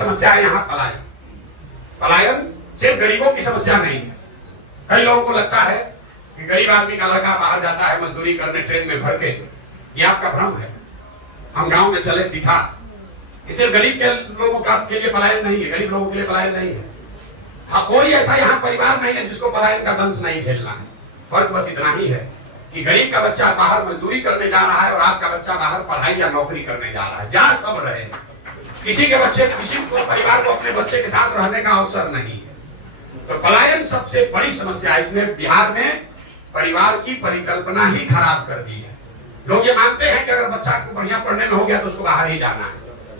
समस्या है यहाँ पलायन। पलायन सिर्फ गरीबों की समस्या नहीं है। कई लोगों को लगता है कि गरीब आदमी का लड़का बाहर जाता है मजदूरी करने ट्रेन में भर के, ये आपका भ्रम है। हम गांव में चले दिखा, सिर्फ गरीब के लोगों का के लिए पलायन नहीं है, गरीब लोगों के लिए पलायन नहीं है। हाँ, कोई ऐसा यहाँ परिवार नहीं है जिसको पलायन का दंश नहीं झेलना है। फर्क बस इतना ही है कि गरीब का बच्चा बाहर मजदूरी करने जा रहा है और आपका बच्चा बाहर पढ़ाई या नौकरी करने जा रहा है। जा सब रहे, किसी के बच्चे, किसी को परिवार को अपने बच्चे के साथ रहने का अवसर नहीं है। तो पलायन सबसे बड़ी समस्या है। इसने बिहार में परिवार की परिकल्पना ही खराब कर दी है। लोग ये मानते हैं कि अगर बच्चा को बढ़िया पढ़ने में हो गया तो उसको बाहर ही जाना है।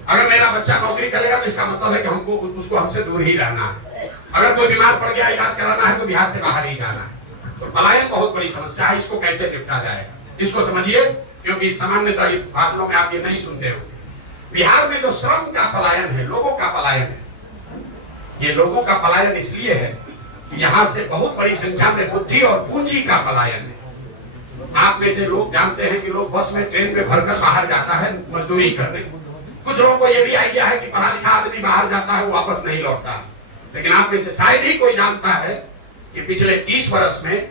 अगर मेरा बच्चा नौकरी करेगा तो इसका मतलब है कि हमको उसको हमसे दूर ही रहना है। अगर कोई बीमार पड़ गया, इलाज कराना है तो बिहार से बाहर ही जाना है। तो पलायन बहुत बड़ी समस्या है। इसको कैसे निपटा जाएगा, इसको समझिए, क्योंकि सामान्यतः भाषणों में आप ये नहीं सुनते हो। बिहार में जो श्रम का पलायन है, लोगों का पलायन है, ये लोगों का पलायन इसलिए है कि यहाँ से बहुत बड़ी संख्या में बुद्धि और पूंजी का पलायन है। आप में से लोग जानते हैं कि लोग बस में ट्रेन में भरकर बाहर जाता है मजदूरी करने। कुछ लोगों को यह भी आइडिया है कि पढ़ा लिखा आदमी बाहर जाता है वो वापस नहीं लौटता है। लेकिन आप में से शायद ही कोई जानता है कि पिछले 30 वर्ष में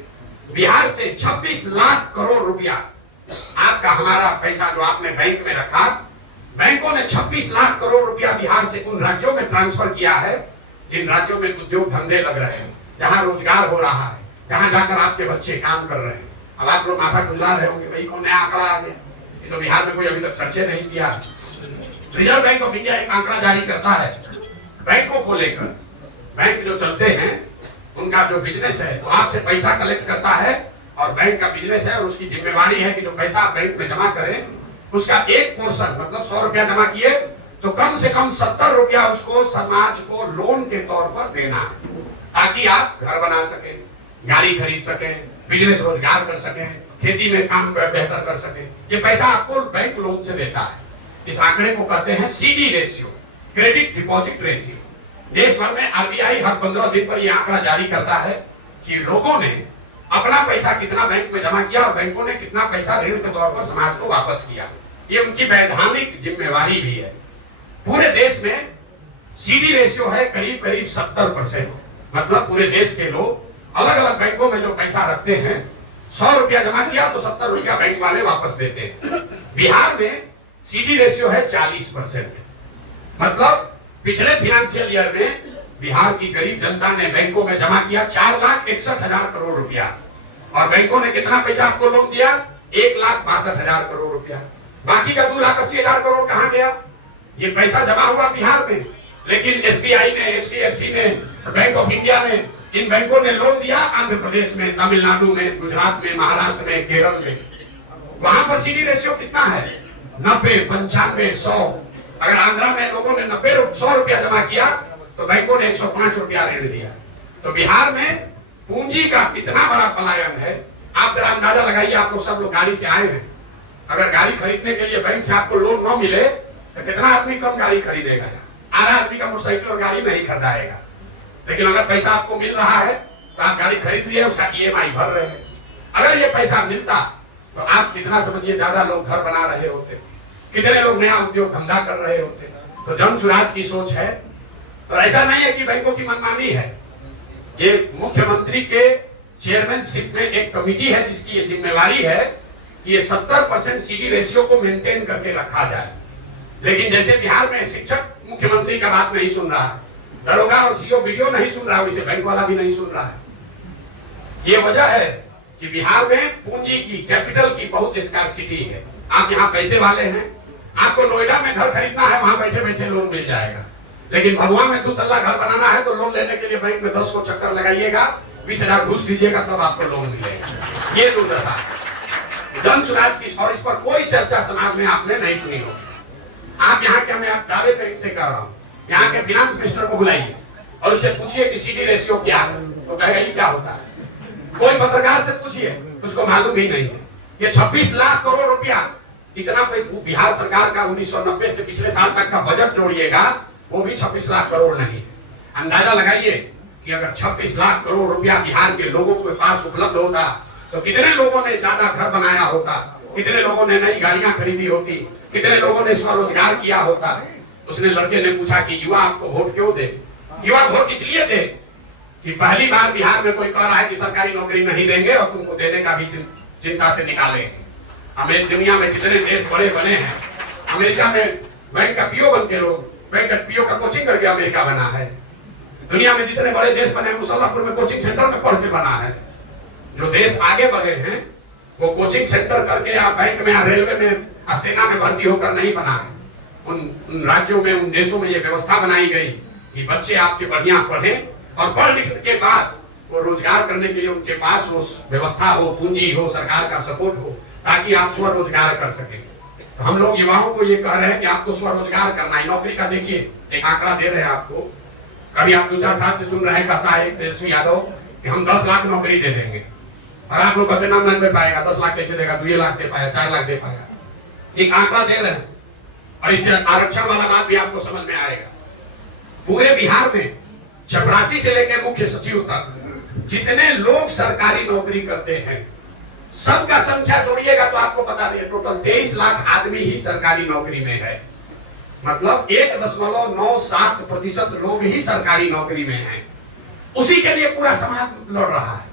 बिहार से 26 लाख करोड़ रुपया आपका हमारा पैसा जो आपने बैंक में रखा, बैंकों ने 26 लाख करोड़ रुपया बिहार से उन राज्यों में ट्रांसफर किया है जिन राज्यों में उद्योग धंधे लग रहे हैं, जहां रोजगार हो रहा है, जहां जाकर आपके बच्चे काम कर रहे हैं। अब आप लोग माथा खुला रहे होंगे, भाई कौन नया आंकड़ा आ गया, ये तो बिहार में कोई अभी तक चर्चा नहीं किया। रिजर्व बैंक ऑफ इंडिया एक आंकड़ा जारी करता है बैंकों को लेकर। बैंक जो चलते हैं उनका जो बिजनेस है वो आपसे पैसा कलेक्ट करता है और बैंक का बिजनेस है और उसकी जिम्मेवारी है कि जो पैसा आप बैंक में जमा करें उसका एक पोर्शन, मतलब 100 रुपया जमा किए तो कम से कम 70 रुपया उसको समाज को लोन के तौर पर देना है, ताकि आप घर बना सके, गाड़ी खरीद सके, बिजनेस रोजगार कर सके, खेती में काम बेहतर कर सके। ये पैसा आपको बैंक लोन से देता है। इस आंकड़े को कहते हैं CD ratio, credit deposit ratio. देश भर में RBI हर 15 दिन पर यह आंकड़ा जारी करता है कि लोगों ने अपना पैसा कितना बैंक में जमा किया और बैंकों ने कितना पैसा ऋण के तौर पर समाज को वापस किया। ये उनकी वैधानिक जिम्मेवारी भी है। पूरे देश में CD रेशियो है करीब करीब 70%। मतलब पूरे देश के लोग अलग अलग बैंकों में जो पैसा रखते हैं, 100 रुपया जमा किया तो 70 रुपया बैंक वाले वापस देते हैं। बिहार में CD रेशियो है 40%। मतलब पिछले फाइनेंशियल ईयर में बिहार की गरीब जनता ने बैंकों में जमा किया 4,61,000 करोड़ रुपया और बैंकों ने कितना पैसा आपको लोन दिया, 1,62,000 करोड़ रुपया। बाकी का 2,80,000 करोड़ कहां गया? ये पैसा जमा हुआ बिहार में, लेकिन SBI ने, HDFC ने, बैंक ऑफ इंडिया ने, इन बैंकों ने लोन दिया आंध्र प्रदेश में, तमिलनाडु में, गुजरात में, महाराष्ट्र में, केरल में। वहां पर CD रेशियो कितना है? 90, 95, 100। अगर आंध्रा में लोगों ने 100 रुपया जमा किया तो बैंकों ने 105 रुपया ऋण दिया। तो बिहार में पूंजी का कितना बड़ा पलायन है, आप जरा अंदाजा लगाइए। आप लोग सब लोग गाड़ी से आए हैं, अगर गाड़ी खरीदने के लिए बैंक से आपको लोन न मिले तो कितना आदमी कम गाड़ी खरीदेगा? आधा आदमी का मोटरसाइकिल और गाड़ी नहीं खरीदाएगा। लेकिन अगर पैसा आपको मिल रहा है तो आप गाड़ी खरीद लिए, उसका EMI भर रहे हैं। अगर ये पैसा मिलता तो आप कितना समझिए ज्यादा लोग घर बना रहे होते, कितने लोग नया उद्योग धंधा कर रहे होते। तो जन सुराज की सोच है। और ऐसा नहीं है कि बैंकों की मनमानी है। ये मुख्यमंत्री के चेयरमैनशिप में एक कमेटी है जिसकी ये जिम्मेवारी है कि ये 70% CD रेशियो को मेंटेन करके रखा जाए। लेकिन जैसे बिहार में शिक्षक मुख्यमंत्री का बात नहीं सुन रहा है, दरोगा और CO वीडियो नहीं सुन रहा है, वैसे बैंक वाला भी नहीं सुन रहा है। ये वजह है कि बिहार में पूंजी की, कैपिटल की बहुत स्कार्सिटी है। आप यहाँ पैसे वाले हैं, आपको नोएडा में घर खरीदना है, वहां बैठे बैठे लोन मिल जाएगा। लेकिन भगवा में 2 तल्ला घर बनाना है तो लोन लेने के लिए बैंक में 10 को चक्कर लगाइएगा, 20,000 घूस दीजिएगा तब आपको लोन मिलेगा। ये दुर्दशा जन सुराज की, और इस पर कोई चर्चा समाज में आपने नहीं सुनी होगी। आप यहाँ क्या, मैं आप दावे से कह रहा हूँ, यहाँ के फाइनेंस मिनिस्टर को बुलाइए और उससे पूछिए कि CD रेशियो क्या है, तो कहेगा ये क्या होता है। कोई पत्रकार से पूछिए, उसको मालूम ही नहीं है। ये 26 लाख करोड़ रुपया, इतना बिहार सरकार का 1990 से पिछले साल तक का बजट जोड़िएगा वो भी 26 लाख करोड़ नहीं। अंदाजा लगाइए कि अगर 26 लाख करोड़ रुपया बिहार के लोगों के पास उपलब्ध होता तो कितने लोगों ने ज्यादा घर बनाया होता, कितने लोगों ने नई गाड़ियां खरीदी होती, कितने लोगों ने इसका रोजगार किया होता। उसने लड़के ने पूछा कि युवा आपको वोट क्यों दे? युवा वोट इसलिए दे कि पहली बार बिहार में कोई कह रहा है कि सरकारी नौकरी नहीं देंगे और तुमको देने का भी चिंता से निकालेंगे। हमें दुनिया में जितने देश बड़े बने हैं, अमेरिका में बैंक का पीओ बन के लोग, बैंक का पीओ का कोचिंग करके अमेरिका बना है। दुनिया में जितने बड़े देश बने, मुसल्लापुर में कोचिंग सेंटर में पढ़ के बना है। जो देश आगे बढ़े हैं वो कोचिंग सेंटर करके या बैंक में या रेलवे में या सेना में भर्ती होकर नहीं बना है। उन राज्यों में, उन देशों में ये व्यवस्था बनाई गई कि बच्चे आपके बढ़िया पढ़ें और पढ़ लिखने के बाद वो रोजगार करने के लिए उनके पास वो व्यवस्था हो, पूंजी हो, सरकार का सपोर्ट हो, ताकि आप स्वरोजगार कर सकें। तो हम लोग युवाओं को ये कह रहे हैं कि आपको स्वरोजगार करना है। नौकरी का देखिए एक आंकड़ा दे रहे हैं आपको, कभी आप 2-4 साल से सुन रहे हैं, कहता है तेजस्वी यादव कि हम 10 लाख नौकरी दे देंगे, और आप लोग कहते ना नहीं दे पाएगा, 10 लाख कैसे देगा, 2 लाख दे पाया, 4 लाख दे पाया। एक आंकड़ा दे रहे हैं और इससे आरक्षण वाला बात भी आपको समझ में आएगा। पूरे बिहार में चपरासी से लेकर मुख्य सचिव तक जितने लोग सरकारी नौकरी करते हैं, सबका संख्या जोड़िएगा तो आपको बता दें टोटल 23 लाख आदमी ही सरकारी नौकरी में है। मतलब 1.97% लोग ही सरकारी नौकरी में हैं। उसी के लिए पूरा समाज लड़ रहा है,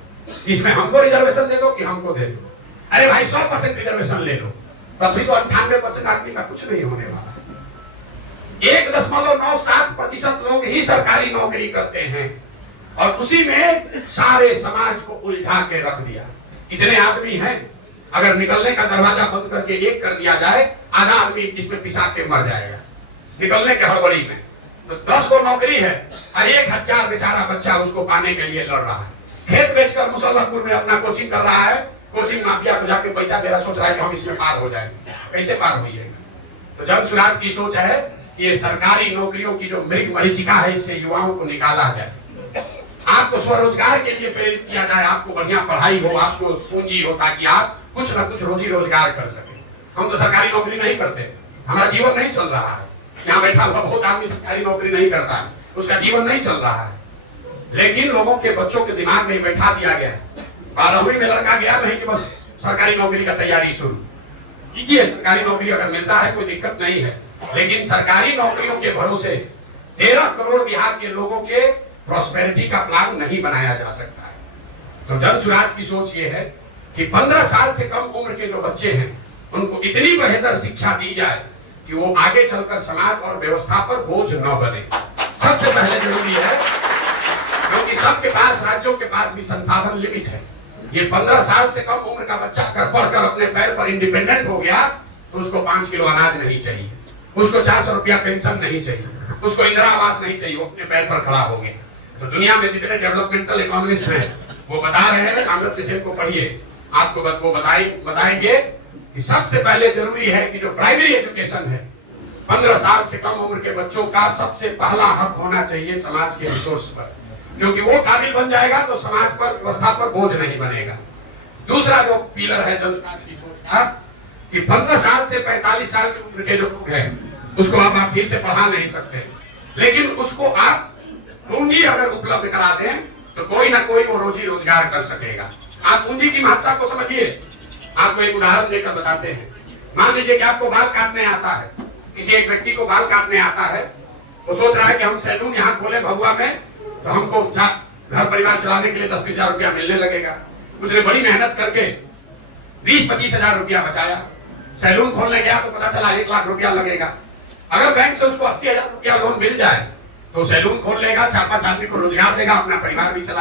इसमें हमको रिजर्वेशन दे दो कि हमको दे दो। अरे भाई 100% रिजर्वेशन ले लो, तब भी तो 98% आदमी का कुछ नहीं होने वाला। 1.97% लोग ही सरकारी नौकरी करते हैं और उसी में सारे समाज को उलझा के रख दिया। इतने आदमी हैं, अगर निकलने का दरवाजा बंद करके एक कर दिया जाए, आधा आदमी इसमें पिसा के मर जाएगा निकलने के हड़बड़ी में। तो 10 को नौकरी है और 1000 बेचारा बच्चा उसको पाने के लिए लड़ रहा है। खेत बेचकर मुसल्लापुर में अपना कोचिंग कर रहा है, कोचिंग माफिया को जाके पैसा दे रहा, सोच रहा है कि हम इसमें पार हो जाएंगे। कैसे पार होइएगा? तो जन सुराज की सोच है कि ये सरकारी नौकरियों की जो मृग मरीचिका है, इससे युवाओं को निकाला जाए, आपको स्वरोजगार के लिए प्रेरित किया जाए, आपको बढ़िया पढ़ाई हो, आपको पूंजी हो, ताकि आप कुछ ना कुछ रोजी रोजगार कर सके। हम तो सरकारी नौकरी नहीं करते, हमारा जीवन नहीं चल रहा है। यहाँ बैठा हुआ बहुत आदमी सरकारी नौकरी नहीं करता है, उसका जीवन नहीं चल रहा है। लेकिन लोगों के बच्चों के दिमाग में बैठा दिया गया है। 12वीं में लड़का गया नहीं कि बस सरकारी नौकरी का तैयारी शुरू कीजिए, सरकारी नौकरी अगर मिलता है कोई दिक्कत नहीं है। लेकिन सरकारी नौकरियों के भरोसे 13 करोड़ बिहार के लोगों के प्रॉस्पेरिटी का प्लान नहीं बनाया जा सकता है। तो जन सुराज की सोच ये है कि 15 साल से कम उम्र के जो बच्चे हैं, उनको इतनी बेहतर शिक्षा दी जाए कि वो आगे चलकर समाज और व्यवस्था पर बोझ न बने। सबसे पहले जरूरी है, क्योंकि सबके पास, राज्यों के पास भी संसाधन लिमिट है। ये 15 साल से कम उम्र का बच्चा कर पढ़कर अपने पैर पर इंडिपेंडेंट हो गया तो उसको 5 किलो अनाज नहीं चाहिए, उसको 400 रुपया पेंशन नहीं चाहिए, उसको इंदिरा आवास नहीं चाहिए, वो अपने पैर पर खड़ा हो गया। तो दुनिया में जितने डेवलपमेंटल इकोनॉमिस्ट हैं वो बता रहे हैं, अमृत सेन को पढ़िए, आपको वो बताएंगे कि सबसे पहले जरूरी है कि जो प्राइमरी एजुकेशन है, 15 साल से कम उम्र के बच्चों का सबसे पहला हक होना चाहिए समाज के रिसोर्स पर, क्योंकि वो काबिल बन जाएगा तो समाज पर, व्यवस्था पर बोझ नहीं बनेगा। दूसरा जो पिलर है जन समाज की सोच का कि 15 साल से 45 साल की उम्र के जो लोग हैं उसको आप फिर से पढ़ा नहीं सकते, लेकिन उसको आप पूंजी अगर उपलब्ध करा दें तो कोई ना कोई वो रोजी रोजगार कर सकेगा। आप पूंजी की महत्ता को समझिए। आपको एक उदाहरण देकर बताते हैं। मान लीजिए कि आपको बाल काटने आता है, किसी एक व्यक्ति को बाल काटने आता है, वो सोच रहा है कि हम सैलून यहाँ खोले भभुआ में तो हमको घर परिवार चलाने के लिए 10-20 हजार रुपया मिलने लगेगा। उसने बड़ी मेहनत करके 20-25 हजार रुपया बचाया, सैलून खोलने गया तो पता चला 1 लाख रुपया लगेगा। अगर बैंक से उसको 80 हजार रुपया लोन मिल जाए तो सैलून खोल लेगा, 4-5 आदमी को रोजगार देगा, अपना परिवार भी चलाएगा।